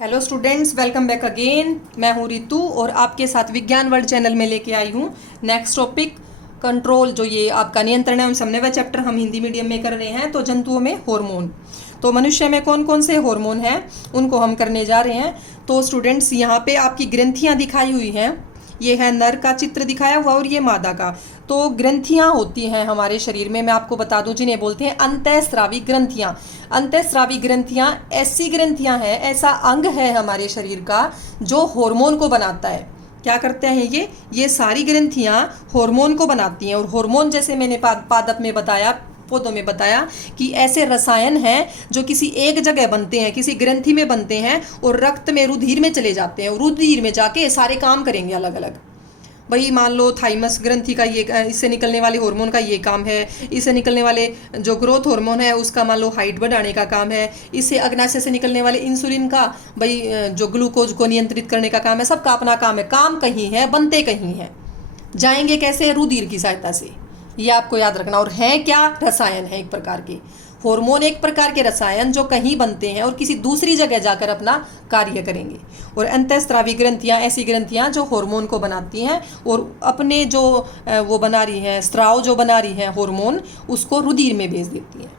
Hello students, welcome back again. मैं हूँ रितु और आपके साथ विज्ञान वर्ल्ड चैनल में लेके आई हूँ नेक्स्ट टॉपिक कंट्रोल। जो ये आपका नियंत्रण है, उन सबने वह चैप्टर हम हिंदी मीडियम में कर रहे हैं। तो जंतुओं में हार्मोन, तो मनुष्य में कौन कौन से हार्मोन हैं उनको हम करने जा रहे हैं। तो स्टूडेंट्स, यहाँ पे आपकी ग्रंथियाँ दिखाई हुई हैं। ये है नर का चित्र दिखाया हुआ और ये मादा का। तो ग्रंथियां होती हैं हमारे शरीर में, मैं आपको बता दूं, जिन्हें बोलते हैं अंतःस्रावी ग्रंथियां। अंतःस्रावी ग्रंथियां ऐसी ग्रंथियां हैं, ऐसा अंग है हमारे शरीर का जो हार्मोन को बनाता है। क्या करते हैं ये सारी ग्रंथियां हार्मोन को बनाती हैं। और हार्मोन, जैसे मैंने पादप में बताया, पौधों में बताया, कि ऐसे रसायन हैं जो किसी एक जगह बनते हैं, किसी ग्रंथि में बनते हैं और रक्त में, रुधिर में चले जाते हैं और रुधिर में जाके सारे काम करेंगे अलग अलग। भाई मान लो थाइमस ग्रंथि का ये, इससे निकलने वाले हार्मोन का ये काम है। इससे निकलने वाले जो ग्रोथ हार्मोन है उसका मान लो हाइट बढ़ाने का काम है। इससे अग्नाशय से निकलने वाले इंसुलिन का, भाई जो ग्लूकोज को नियंत्रित करने का काम है। सबका अपना काम है, काम कहीं है, बनते कहीं है, जाएंगे कैसे? रुधिर की सहायता से। ये आपको याद रखना। और है क्या? रसायन है एक प्रकार के। हार्मोन एक प्रकार के रसायन जो कहीं बनते हैं और किसी दूसरी जगह जाकर अपना कार्य करेंगे। और अंतःस्रावी ग्रंथियां ऐसी ग्रंथियां जो हार्मोन को बनाती हैं और अपने जो वो बना रही हैं, स्राव जो बना रही हैं हार्मोन, उसको रुधिर में भेज देती हैं।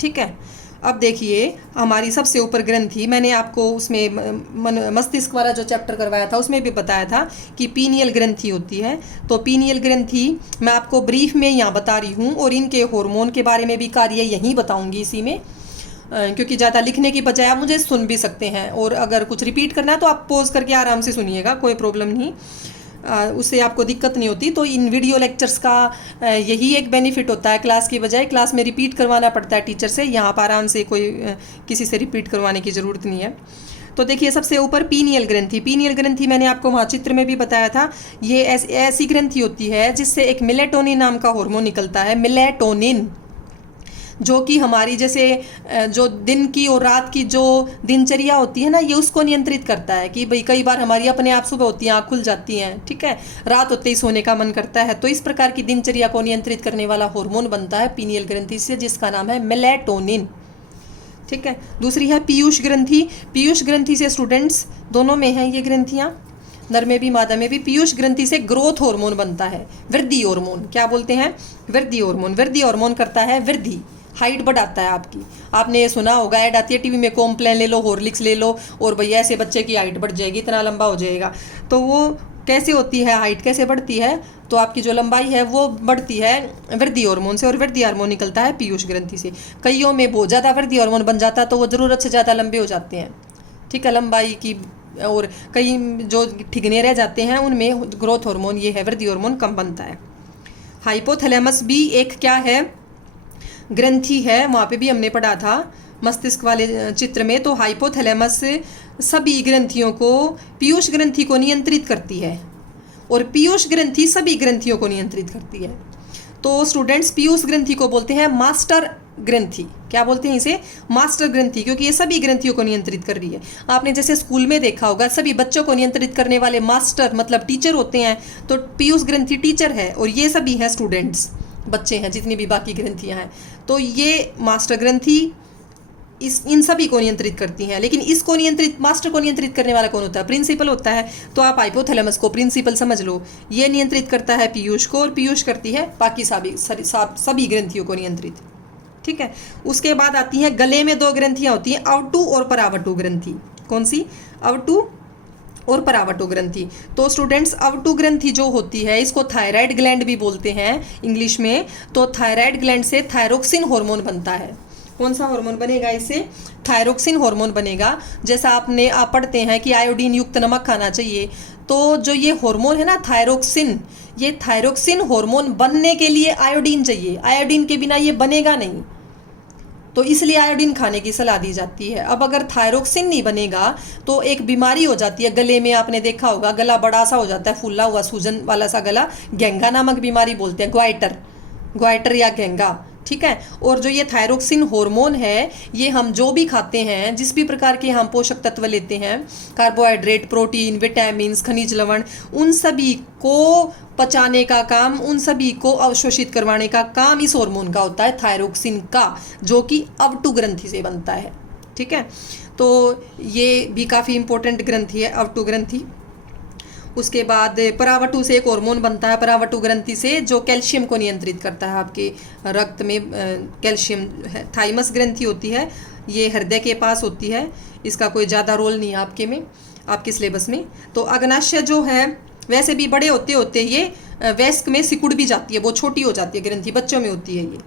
ठीक है। अब देखिए, हमारी सबसे ऊपर ग्रंथि, मैंने आपको उसमें मस्तिष्क वाला जो चैप्टर करवाया था उसमें भी बताया था कि पीनियल ग्रंथि होती है। तो पीनियल ग्रंथि मैं आपको ब्रीफ में यहाँ बता रही हूँ और इनके हार्मोन के बारे में भी कार्य यहीं बताऊँगी इसी में, क्योंकि ज़्यादा लिखने की बजाय आप मुझे सुन भी सकते हैं। और अगर कुछ रिपीट करना है तो आप पॉज करके आराम से सुनिएगा, कोई प्रॉब्लम नहीं, उससे आपको दिक्कत नहीं होती। तो इन वीडियो लेक्चर्स का यही एक बेनिफिट होता है, क्लास की बजाय क्लास में रिपीट करवाना पड़ता है टीचर से। यहाँ पर आराम से कोई किसी से रिपीट करवाने की ज़रूरत नहीं है। तो देखिए, सबसे ऊपर पीनियल ग्रंथि। पीनियल ग्रंथि मैंने आपको वहाँ चित्र में भी बताया था। ये ऐसी ग्रंथि होती है जिससे एक मेलेटोनिन नाम का हार्मोन निकलता है। मेलेटोनिन, जो कि हमारी जैसे जो दिन की और रात की जो दिनचर्या होती है ना, ये उसको नियंत्रित करता है। कि भाई कई बार हमारी अपने आप सुबह होती है, आँख खुल जाती हैं, ठीक है, रात होते ही सोने का मन करता है। तो इस प्रकार की दिनचर्या को नियंत्रित करने वाला हार्मोन बनता है पीनियल ग्रंथि से, जिसका नाम है मेलेटोनिन। ठीक है। दूसरी है पीयूष ग्रंथि। पीयूष ग्रंथि से स्टूडेंट्स, दोनों में है ये ग्रंथियाँ, नर में भी मादा में भी। पीयूष ग्रंथि से ग्रोथ हार्मोन बनता है, वृद्धि हार्मोन। क्या बोलते हैं? वृद्धि हार्मोन। वृद्धि हार्मोन करता है वृद्धि, हाइट बढ़ाता है आपकी। आपने ये सुना होगा, ऐड आती है टीवी में, कॉम्प्लेन ले लो, हॉर्लिक्स ले लो और भैया ऐसे बच्चे की हाइट बढ़ जाएगी, इतना लंबा हो जाएगा। तो वो कैसे होती है, हाइट कैसे बढ़ती है? तो आपकी जो लंबाई है वो बढ़ती है वृद्धि हार्मोन से, और वृद्धि हार्मोन निकलता है पीयूष ग्रंथि से। कईयों में बहुत ज़्यादा वृद्धि हार्मोन बन जाता है तो वो ज़रूरत से ज़्यादा लंबे हो जाते हैं, ठीक है, लंबाई की। और कई जो ठिगने रह जाते हैं उनमें ग्रोथ हार्मोन, ये है वृद्धि हार्मोन, कम बनता है। हाइपोथैलेमस भी एक क्या है, ग्रंथि है। वहाँ पे भी हमने पढ़ा था मस्तिष्क वाले चित्र में। तो हाइपोथैलेमस सभी ग्रंथियों को, पीयूष ग्रंथि को नियंत्रित करती है और पीयूष ग्रंथि सभी ग्रंथियों को नियंत्रित करती है। तो स्टूडेंट्स, पीयूष ग्रंथि को बोलते हैं मास्टर ग्रंथि। क्या बोलते हैं इसे? मास्टर ग्रंथि, क्योंकि ये सभी ग्रंथियों को नियंत्रित कर रही है। आपने जैसे स्कूल में देखा होगा, सभी बच्चों को नियंत्रित करने वाले मास्टर मतलब टीचर होते हैं। तो पीयूष ग्रंथि टीचर है और ये सभी हैं स्टूडेंट्स, बच्चे हैं, जितनी भी बाकी ग्रंथियां हैं। तो ये मास्टर ग्रंथि इन सभी को नियंत्रित करती हैं। लेकिन इसको नियंत्रित, मास्टर को नियंत्रित करने वाला कौन होता है? प्रिंसिपल होता है। तो आप हाइपोथैलेमस को प्रिंसिपल समझ लो। ये नियंत्रित करता है पीयूष को और पीयूष करती है बाकी सभी ग्रंथियों को नियंत्रित। ठीक है। उसके बाद आती हैं, गले में दो ग्रंथियां होती हैं, अवटु और परावटु ग्रंथि। कौन सी? अवटु और परावटु ग्रंथि। तो स्टूडेंट्स, अवटु ग्रंथि जो होती है, इसको थायराइड ग्लैंड भी बोलते हैं इंग्लिश में। तो थायराइड ग्लैंड से थायरोक्सिन हार्मोन बनता है। कौन सा हार्मोन बनेगा इससे? थायरोक्सिन हार्मोन बनेगा। जैसा आप पढ़ते हैं कि आयोडीन युक्त नमक खाना चाहिए। तो जो ये हार्मोन है ना थायरोक्सिन, ये थायरोक्सिन हार्मोन बनने के लिए आयोडीन चाहिए। आयोडीन के बिना ये बनेगा नहीं, तो इसलिए आयोडीन खाने की सलाह दी जाती है। अब अगर थायरोक्सिन नहीं बनेगा तो एक बीमारी हो जाती है गले में। आपने देखा होगा, गला बड़ा सा हो जाता है, फूला हुआ सूजन वाला सा गला, घेंगा नामक बीमारी बोलते हैं, ग्वाइटर या घेंगा। ठीक है। और जो ये थायरोक्सिन हार्मोन है, ये हम जो भी खाते हैं, जिस भी प्रकार के हम पोषक तत्व लेते हैं, कार्बोहाइड्रेट, प्रोटीन, विटामिन, खनिज लवण, उन सभी को पचाने का काम, उन सभी को अवशोषित करवाने का काम इस हार्मोन का होता है, थायरोक्सिन का, जो कि अवटु ग्रंथि से बनता है। ठीक है। तो ये भी काफ़ी इम्पोर्टेंट ग्रंथि है, अवटु ग्रंथि। उसके बाद परावटु से एक हार्मोन बनता है, परावटु ग्रंथि से, जो कैल्शियम को नियंत्रित करता है आपके रक्त में। कैल्शियम थाइमस ग्रंथि होती है, ये हृदय के पास होती है, इसका कोई ज़्यादा रोल नहीं है आपके सिलेबस में। तो अग्नाशय जो है वैसे भी बड़े होते होते ये वयस्क में सिकुड़ भी जाती है, वो छोटी हो जाती है ग्रंथि, बच्चों में होती है ये।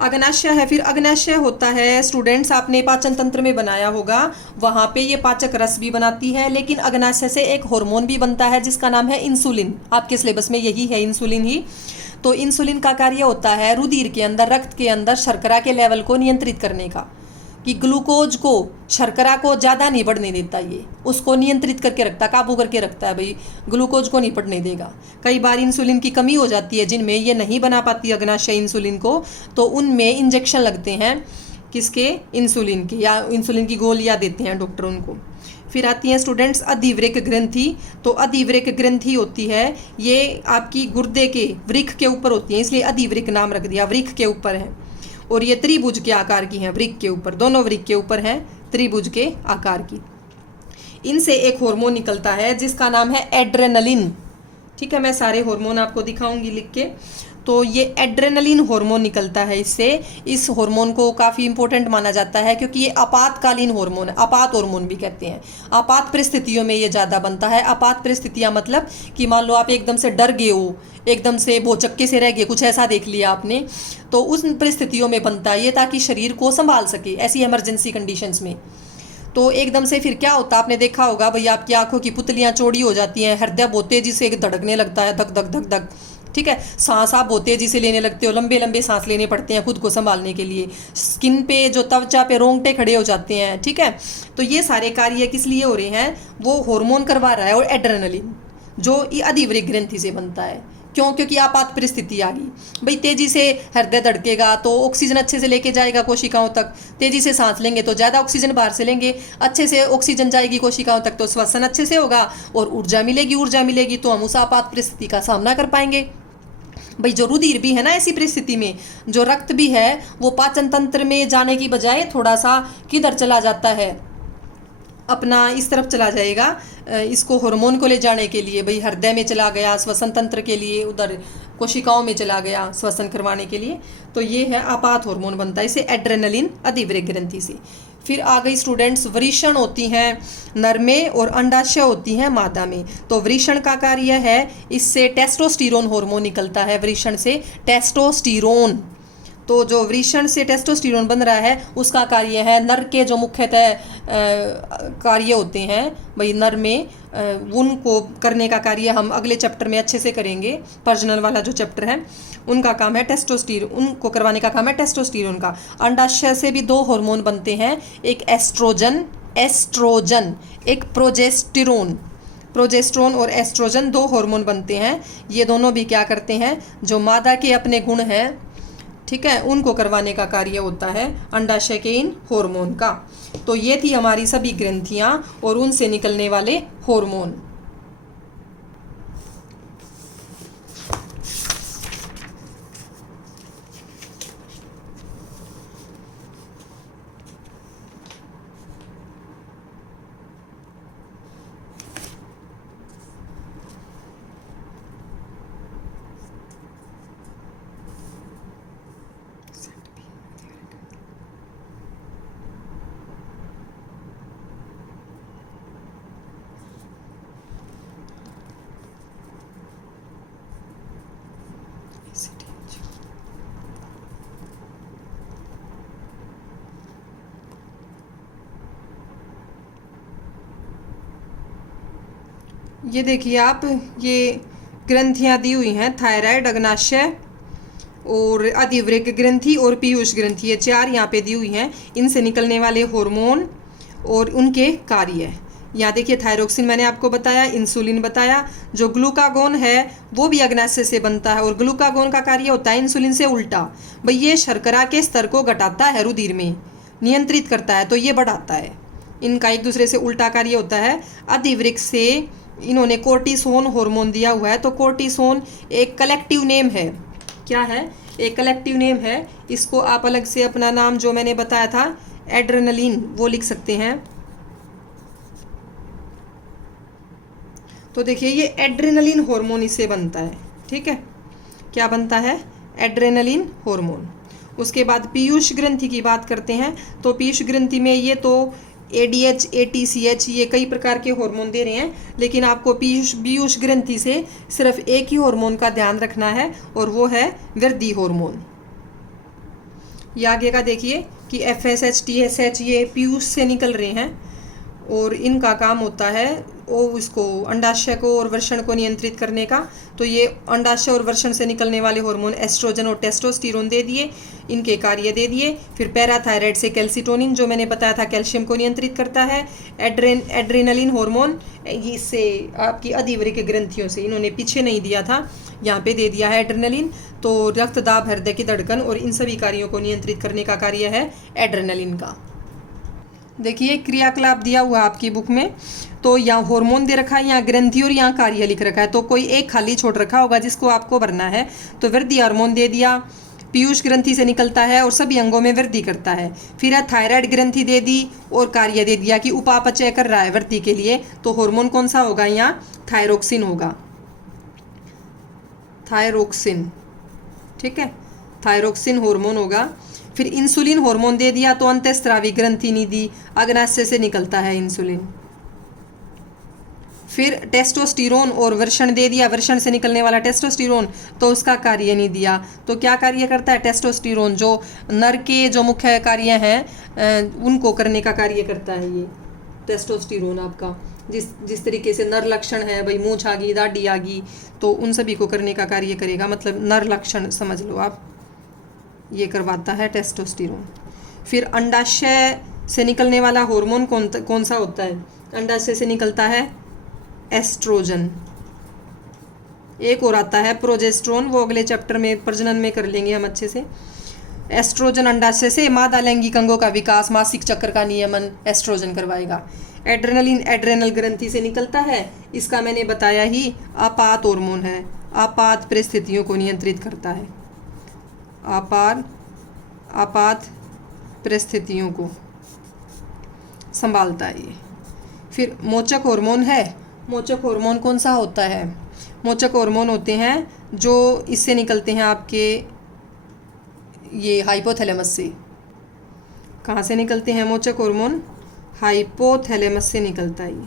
अग्नाशय है, फिर अग्नाशय होता है स्टूडेंट्स, आपने पाचन तंत्र में बनाया होगा, वहाँ पे ये पाचक रस भी बनाती है, लेकिन अग्नाशय से एक हार्मोन भी बनता है जिसका नाम है इंसुलिन। आपके सिलेबस में यही है, इंसुलिन ही। तो इंसुलिन का कार्य होता है रुधिर के अंदर, रक्त के अंदर शर्करा के लेवल को नियंत्रित करने का, कि ग्लूकोज को, शर्करा को ज़्यादा नहीं बढ़ने देता, ये उसको नियंत्रित करके रखता, काबू करके रखता है, भाई ग्लूकोज को नहीं बढ़ने देगा। कई बार इंसुलिन की कमी हो जाती है जिनमें ये नहीं बना पाती अग्नाशय इंसुलिन को, तो उनमें इंजेक्शन लगते हैं, किसके, इंसुलिन के, या इंसुलिन की गोलियाँ देते हैं डॉक्टर उनको। फिर आती हैं स्टूडेंट्स अधिवृक्क ग्रंथि। तो अधिवृक्क ग्रंथि होती है, ये आपकी गुर्दे के वृक्क के ऊपर होती है, इसलिए अधिवृक्क नाम रख दिया, वृक्क के ऊपर है। और ये त्रिभुज के आकार की हैं, वृक्क के ऊपर, दोनों वृक्क के ऊपर हैं, त्रिभुज के आकार की। इनसे एक हार्मोन निकलता है जिसका नाम है एड्रेनलिन। ठीक है, मैं सारे हार्मोन आपको दिखाऊंगी लिख के। तो ये एड्रेनलिन हार्मोन निकलता है इससे। इस हार्मोन को काफ़ी इंपॉर्टेंट माना जाता है क्योंकि ये आपातकालीन हार्मोन है, आपात हार्मोन भी कहते हैं। आपात परिस्थितियों में ये ज़्यादा बनता है। आपात परिस्थितियाँ मतलब कि मान लो आप एकदम से डर गए हो, एकदम से भौचक्के से रह गए, कुछ ऐसा देख लिया आपने, तो उस परिस्थितियों में बनता है ये, ताकि शरीर को संभाल सके ऐसी इमरजेंसी कंडीशंस में। तो एकदम से फिर क्या होता है, आपने देखा होगा भाई, आपकी आंखों की पुतलियाँ चौड़ी हो जाती हैं, हृदय बहुत तेजी से धड़कने लगता है, धक धक धक धक। ठीक है, सांस आप बहुत तेजी से लेने लगते हो, लंबे लंबे सांस लेने पड़ते हैं खुद को संभालने के लिए। स्किन पे, जो त्वचा पे रोंगटे खड़े हो जाते हैं। ठीक है, तो ये सारे कार्य किस लिए हो रहे हैं, वो हार्मोन करवा रहा है। और एड्रेनलिन जो अधिवृक्क ग्रंथि से बनता है, क्यों, क्योंकि आपात परिस्थिति आ गई भाई, तेजी से हृदय धड़केगा तो ऑक्सीजन अच्छे से लेके जाएगा कोशिकाओं तक, तेजी से सांस लेंगे तो ज़्यादा ऑक्सीजन बाहर से लेंगे, अच्छे से ऑक्सीजन जाएगी कोशिकाओं तक तो श्वसन अच्छे से होगा, और ऊर्जा मिलेगी तो हम उस आपात परिस्थिति का सामना कर पाएंगे। भाई जो रुधिर भी है ना ऐसी परिस्थिति में, जो रक्त भी है, वो पाचन तंत्र में जाने की बजाय थोड़ा सा किधर चला जाता है, अपना इस तरफ चला जाएगा, इसको हार्मोन को ले जाने के लिए। भाई हृदय में चला गया श्वसन तंत्र के लिए, उधर कोशिकाओं में चला गया श्वसन करवाने के लिए। तो ये है आपात हार्मोन बनता है इसे एड्रेनलिन अधिवृक्क ग्रंथि से। फिर आ गई स्टूडेंट्स, वृषण होती हैं नर में और अंडाशय होती हैं मादा में। तो वृषण का कार्य है, इससे टेस्टोस्टेरोन हार्मोन निकलता है, वृषण से टेस्टोस्टेरोन। तो जो वृषण से टेस्टोस्टेरोन बन रहा है उसका कार्य है, नर के जो मुख्यतः कार्य होते हैं भाई नर में, उनको करने का कार्य हम अगले चैप्टर में अच्छे से करेंगे। पर्सनल वाला जो चैप्टर है उनका काम है टेस्टोस्टेरोन, उनको करवाने का काम है टेस्टोस्टेरोन का। अंडाशय से भी दो हार्मोन बनते हैं, एक एस्ट्रोजन, एक प्रोजेस्टेरोन और एस्ट्रोजन, दो हार्मोन बनते हैं। ये दोनों भी क्या करते हैं, जो मादा के अपने गुण हैं, ठीक है, उनको करवाने का कार्य होता है अंडाशय के इन हार्मोन का। तो ये थी हमारी सभी ग्रंथियां और उनसे निकलने वाले हार्मोन। ये देखिए आप, ये ग्रंथियाँ दी हुई हैं, थायराइड, अग्नाशय और अधिवृक्क ग्रंथि और पीयूष ग्रंथि, ये चार यहाँ पे दी हुई हैं। इनसे निकलने वाले हार्मोन और उनके कार्य। यहाँ देखिए थायरोक्सिन मैंने आपको बताया, इंसुलिन बताया, जो ग्लूकागोन है वो भी अग्नाशय से बनता है और ग्लूकागोन का कार्य होता है इंसुलिन से उल्टा। भाई ये शर्करा के स्तर को घटाता है, रुधिर में नियंत्रित करता है, तो ये बढ़ाता है। इनका एक दूसरे से उल्टा कार्य होता है। अधिवृक्क से इन्होंने कोर्टिसोन हार्मोन दिया हुआ है। तो कोर्टिसोन एक कलेक्टिव नेम है, क्या है, एक कलेक्टिव नेम है। इसको आप अलग से अपना नाम जो मैंने बताया था एड्रेनलिन वो लिख सकते हैं। तो देखिए ये एड्रेनलिन हार्मोन इससे बनता है, ठीक है। क्या बनता है? Adrenaline hormone. उसके बाद पीयूष ग्रंथि की बात करते हैं, तो पीयूष ग्रंथि में ये तो ADH ATCH ये कई प्रकार के हार्मोन दे रहे हैं, लेकिन आपको पीयूष ग्रंथि से सिर्फ एक ही हार्मोन का ध्यान रखना है और वो है वृद्धि हार्मोन। ये आगे का देखिए कि FSH TSH ये पीयूष से निकल रहे हैं और इनका काम होता है वो इसको अंडाशय को और वृषण को नियंत्रित करने का। तो ये अंडाशय और वृषण से निकलने वाले हार्मोन एस्ट्रोजन और टेस्टोस्टेरोन दे दिए, इनके कार्य दे दिए। फिर पैराथायराइड से कैल्सिटोनिन जो मैंने बताया था कैल्शियम को नियंत्रित करता है। एड्रेनलिन हार्मोन इससे आपकी अधिवृक्क ग्रंथियों से, इन्होंने पीछे नहीं दिया था, यहाँ पे दे दिया है एड्रेनलिन। तो रक्तदाब, हृदय की धड़कन और इन सभी कार्यों को नियंत्रित करने का कार्य है एड्रेनलिन का। देखिए क्रियाकलाप दिया हुआ आपकी बुक में, तो यहाँ हार्मोन दे रखा है, यहाँ ग्रंथि और यहाँ कार्य लिख रखा है, तो कोई एक खाली छोड़ रखा होगा जिसको आपको भरना है। तो वृद्धि हार्मोन दे दिया, पीयूष ग्रंथि से निकलता है और सभी अंगों में वृद्धि करता है। फिर थायराइड ग्रंथि दे दी और कार्य दे दिया कि उपापचय कर रहा है वृद्धि के लिए। तो हार्मोन कौन सा होगा? यहाँ थायरोक्सिन होगा, थायरोक्सिन, ठीक है, थायरोक्सिन हार्मोन होगा। फिर इंसुलिन हार्मोन दे दिया, तो अंतःस्रावी ग्रंथि निधि अग्नाशय से निकलता है इंसुलिन। फिर टेस्टोस्टेरोन और वृषण दे दिया, वृषण से निकलने वाला टेस्टोस्टेरोन, तो उसका कार्य नहीं दिया। तो क्या कार्य करता है? टेस्टोस्टेरोन जो नर के जो मुख्य कार्य हैं उनको करने का कार्य करता है ये टेस्टोस्टेरोन आपका। जिस तरीके से नर लक्षण है, भाई मूंछ आ गई, दाढ़ी आ गई, तो उन सभी को करने का कार्य करेगा, मतलब नर लक्षण समझ लो आप, ये करवाता है टेस्टोस्टेरोन। फिर अंडाशय से निकलने वाला हार्मोन कौन सा होता है? अंडाशय से निकलता है एस्ट्रोजन। एक और आता है प्रोजेस्टेरोन, वो अगले चैप्टर में प्रजनन में कर लेंगे हम अच्छे से। एस्ट्रोजन अंडाशय से मादा लैंगिक अंगों का विकास, मासिक चक्र का नियमन एस्ट्रोजन करवाएगा। एड्रेनलिन एड्रेनल ग्रंथि से निकलता है, इसका मैंने बताया ही आपात हार्मोन है, आपात परिस्थितियों को नियंत्रित करता है, आपात परिस्थितियों को संभालता है ये। फिर मोचक हार्मोन है, मोचक हार्मोन कौन सा होता है? मोचक हार्मोन होते हैं जो इससे निकलते हैं आपके ये हाइपोथैलेमस से। कहाँ से निकलते हैं मोचक हार्मोन? हाइपोथैलेमस से निकलता है ये,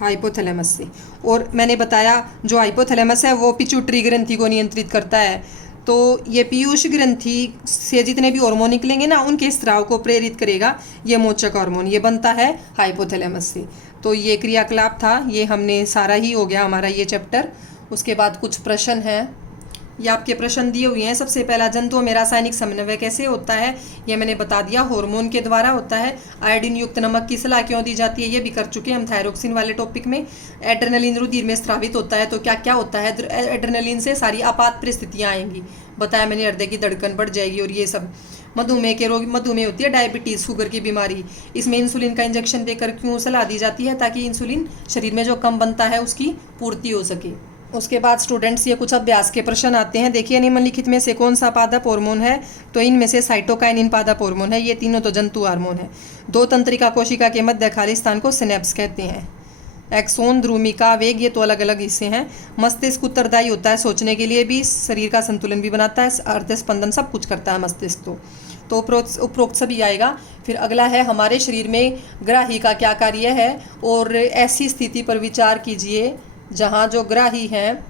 हाइपोथैलेमस से। और मैंने बताया जो हाइपोथैलेमस है वो पिट्यूटरी ग्रंथि को नियंत्रित करता है। तो ये पीयूष ग्रंथि से जितने भी हार्मोन निकलेंगे ना उनके स्राव को प्रेरित करेगा ये मोचक हार्मोन, ये बनता है हाइपोथैलेमस से। तो ये क्रियाकलाप था, ये हमने सारा ही हो गया हमारा ये चैप्टर। उसके बाद कुछ प्रश्न हैं, ये आपके प्रश्न दिए हुए हैं। सबसे पहला, जंतुओं में रासायनिक समन्वय कैसे होता है? ये मैंने बता दिया, हार्मोन के द्वारा होता है। आयोडीन युक्त नमक की सलाह क्यों दी जाती है? ये भी कर चुके हैं हम थायरोक्सिन वाले टॉपिक में। एड्रेनलिन रुधिर में स्रावित होता है, तो क्या क्या होता है? एड्रेनलिन से सारी आपात परिस्थितियाँ आएंगी, बताया मैंने, हृदय की धड़कन बढ़ जाएगी और ये सब। मधुमेह के रोग, मधुमेह होती है डायबिटीज़, शुगर की बीमारी, इसमें इंसुलिन का इंजेक्शन देकर क्यों सलाह दी जाती है? ताकि इंसुलिन शरीर में जो कम बनता है उसकी पूर्ति हो सके। उसके बाद स्टूडेंट्स ये कुछ अभ्यास के प्रश्न आते हैं। देखिए निम्नलिखित में से कौन सा पादप हार्मोन है? तो इनमें से साइटोकाइनिन पादप हार्मोन है, ये तीनों तो जंतु हार्मोन है। दो तंत्रिका कोशिका के मध्य खाली स्थान को सिनेप्स कहते हैं। एक्सोन, ध्रुमिका, वेग, ये तो अलग अलग हिस्से हैं। मस्तिष्क उत्तरदायी होता है सोचने के लिए भी, शरीर का संतुलन भी बनाता है, अर्ध स्पंदन सब कुछ करता है मस्तिष्क। तो उपरोक्त सभी आएगा। फिर अगला है, हमारे शरीर में ग्राही का क्या कार्य है? और ऐसी स्थिति पर विचार कीजिए जहाँ जो ग्राही हैं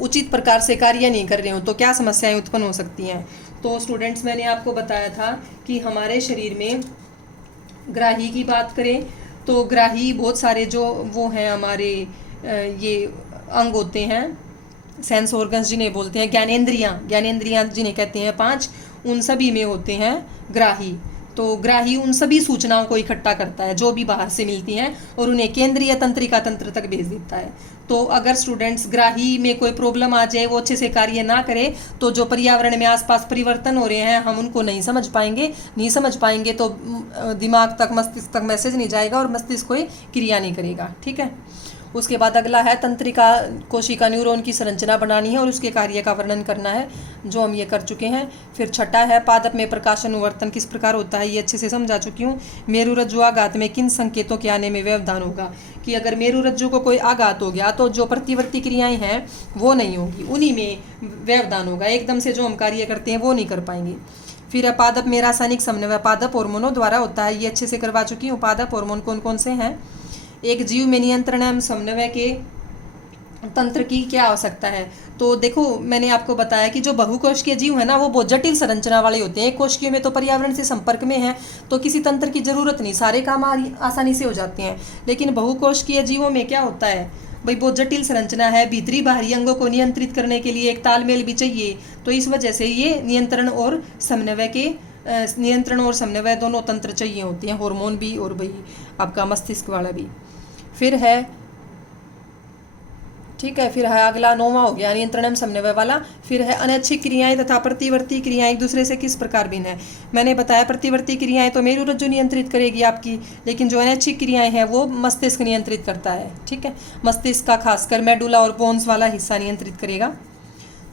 उचित प्रकार से कार्य नहीं कर रहे हो, तो क्या समस्याएं उत्पन्न हो सकती हैं? तो स्टूडेंट्स मैंने आपको बताया था कि हमारे शरीर में ग्राही की बात करें तो ग्राही बहुत सारे जो वो हैं हमारे ये अंग होते हैं, सेंस ऑर्गन्स जिन्हें बोलते हैं, ज्ञानेंद्रियां जिन्हें कहते हैं 5, उन सभी में होते हैं ग्राही। तो ग्राही उन सभी सूचनाओं को इकट्ठा करता है जो भी बाहर से मिलती हैं और उन्हें केंद्रीय तंत्रिका तंत्र तक भेज देता है। तो अगर स्टूडेंट्स ग्राही में कोई प्रॉब्लम आ जाए, वो अच्छे से कार्य ना करे, तो जो पर्यावरण में आसपास परिवर्तन हो रहे हैं हम उनको नहीं समझ पाएंगे तो दिमाग तक, मस्तिष्क तक मैसेज नहीं जाएगा और मस्तिष्क कोई क्रिया नहीं करेगा, ठीक है। उसके बाद अगला है तंत्रिका कोशिका न्यूरॉन की संरचना बनानी है और उसके कार्य का वर्णन करना है, जो हम ये कर चुके हैं। फिर छठा है पादप में प्रकाश अनुवर्तन किस प्रकार होता है, ये अच्छे से समझा चुकी हूँ। मेरुरज्जु आघात में किन संकेतों के आने में व्यवधान होगा, कि अगर मेरुरज्जु को कोई आघात हो गया तो जो प्रतिवर्ती क्रियाएं हैं वो नहीं होगी, उन्हीं में व्यवधान होगा, एकदम से जो हम कार्य करते हैं वो नहीं कर पाएंगे। फिर पादप में रासायनिक समन्वय पादप हार्मोनों द्वारा होता है, ये अच्छे से करवा चुकी हूँ। पादप हार्मोन कौन कौन से हैं। एक जीव में नियंत्रण एवं समन्वय के तंत्र की क्या आवश्यकता है, तो देखो मैंने आपको बताया कि जो बहुकोशिकीय जीव है ना वो बहुत जटिल संरचना वाले होते हैं। कोशिकीय में तो पर्यावरण से संपर्क में है तो किसी तंत्र की जरूरत नहीं, सारे काम आसानी से हो जाते हैं। लेकिन बहुकोशिकीय जीवों में क्या होता है भाई, बहुत जटिल संरचना है, भीतरी बाहरी अंगों को नियंत्रित करने के लिए एक तालमेल भी चाहिए। तो इस वजह से ये नियंत्रण और समन्वय दोनों तंत्र चाहिए होते हैं, हार्मोन भी और भाई आपका मस्तिष्क वाला भी। फिर है ठीक है, फिर है अगला 9वां हो गया नियंत्रण एवं समन्वय वाला। फिर है अनैच्छिक क्रियाएं तथा प्रतिवर्ती क्रियाएं एक दूसरे से किस प्रकार भिन्न है। मैंने बताया प्रतिवर्ती क्रियाएं तो मेरुरज्जु नियंत्रित करेगी आपकी, लेकिन जो अनैच्छिक क्रियाएं हैं वो मस्तिष्क नियंत्रित करता है। ठीक है, मस्तिष्क का खासकर मेडुला और बोन्स वाला हिस्सा नियंत्रित करेगा।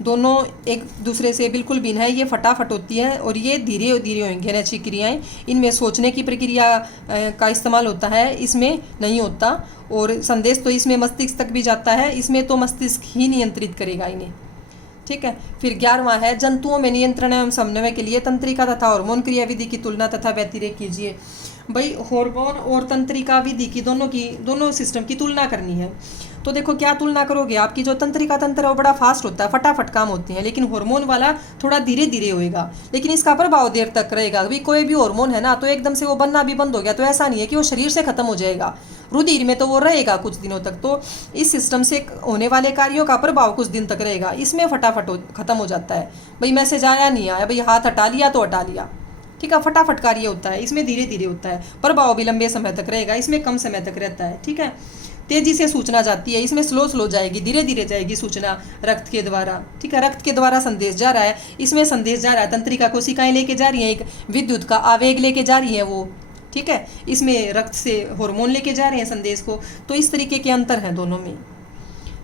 दोनों एक दूसरे से बिल्कुल भिन्न है, ये फटाफट होती है और ये धीरे धीरे होंगी अनैच्छिक क्रियाएं। इनमें सोचने की प्रक्रिया का इस्तेमाल होता है, इसमें नहीं होता। और संदेश तो इसमें मस्तिष्क तक भी जाता है, इसमें तो मस्तिष्क ही नियंत्रित करेगा इन्हें। ठीक है, फिर 11वां है जंतुओं में नियंत्रण एवं समन्वय के लिए तंत्रिका तथा हार्मोन क्रियाविधि की तुलना तथा व्यतिरेक कीजिए। भाई हार्मोन और तंत्रिका विधि की दोनों सिस्टम की तुलना करनी है। तो देखो क्या तुलना करोगे, आपकी जो तंत्रिका तंत्र है वो बड़ा फास्ट होता है, फटाफट काम होते हैं, लेकिन हार्मोन वाला थोड़ा धीरे धीरे होएगा, लेकिन इसका प्रभाव देर तक रहेगा। अभी कोई भी हार्मोन है ना तो एकदम से वो बनना भी बंद हो गया तो ऐसा नहीं है कि वो शरीर से खत्म हो जाएगा, रुधिर में तो वो रहेगा कुछ दिनों तक। तो इस सिस्टम से होने वाले कार्यों का प्रभाव कुछ दिन तक रहेगा, इसमें फटाफट खत्म हो जाता है। भाई मैसेज आया नहीं आया, भाई हाथ हटा लिया तो हटा लिया, ठीक है, फटाफट कार्य होता है। इसमें धीरे धीरे होता है, प्रभाव भी लंबे समय तक रहेगा, इसमें कम समय तक रहता है। ठीक है, तेजी से सूचना जाती है, इसमें स्लो जाएगी, धीरे धीरे जाएगी सूचना रक्त के द्वारा। ठीक है, रक्त के द्वारा संदेश जा रहा है, इसमें संदेश जा रहा है, तंत्रिका कोशिकाएं लेके जा रही हैं, एक विद्युत का आवेग लेके जा रही है वो। ठीक है, इसमें रक्त से हार्मोन लेके जा रहे हैं संदेश को। तो इस तरीके के अंतर हैं दोनों में।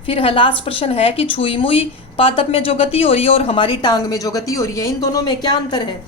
फिर है लास्ट प्रश्न है कि छुई मुई पादप में जो गति हो रही है और हमारी टांग में जो गति हो रही है, इन दोनों में क्या अंतर है।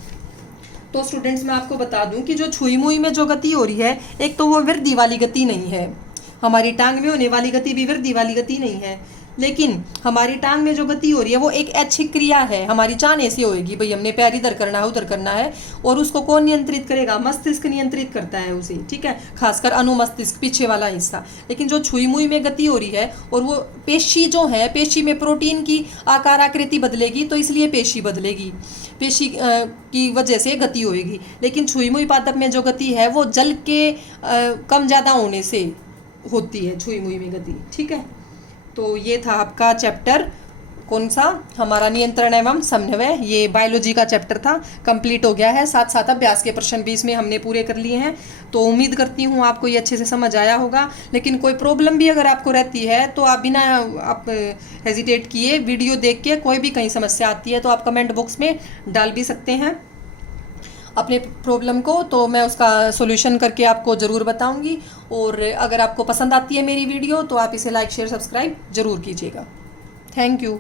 तो स्टूडेंट्स मैं आपको बता दूं कि जो छुई मुई में जो गति हो रही है, एक तो वो वृद्धि वाली गति नहीं है, हमारी टांग में होने वाली गति भी वृद्धि वाली गति नहीं है, लेकिन हमारी टांग में जो गति हो रही है वो एक ऐच्छिक क्रिया है, हमारी चाहने से होगी। भाई हमने पैर इधर करना है उधर करना है, और उसको कौन नियंत्रित करेगा, मस्तिष्क नियंत्रित करता है उसे। ठीक है, खासकर अनुमस्तिष्क पीछे वाला हिस्सा। लेकिन जो छुई मुई में गति हो रही है और वो पेशी जो है, पेशी में प्रोटीन की आकार आकृति बदलेगी तो इसलिए पेशी बदलेगी, पेशी की वजह से गति होगी। लेकिन छुई मुई पादप में जो गति है वो जल के कम ज़्यादा होने से होती है छुई मुई में गति। ठीक है, तो ये था आपका चैप्टर कौन सा, हमारा नियंत्रण एवं समन्वय। ये बायोलॉजी का चैप्टर था, कंप्लीट हो गया है। साथ साथ अभ्यास के प्रश्न भी इसमें हमने पूरे कर लिए हैं। तो उम्मीद करती हूँ आपको ये अच्छे से समझ आया होगा। लेकिन कोई प्रॉब्लम भी अगर आपको रहती है तो आप बिना आप हेजिटेट किए वीडियो देख के, कोई भी कहीं समस्या आती है तो आप कमेंट बॉक्स में डाल भी सकते हैं अपने प्रॉब्लम को, तो मैं उसका सॉल्यूशन करके आपको ज़रूर बताऊंगी। और अगर आपको पसंद आती है मेरी वीडियो तो आप इसे लाइक शेयर सब्सक्राइब ज़रूर कीजिएगा। Thank you.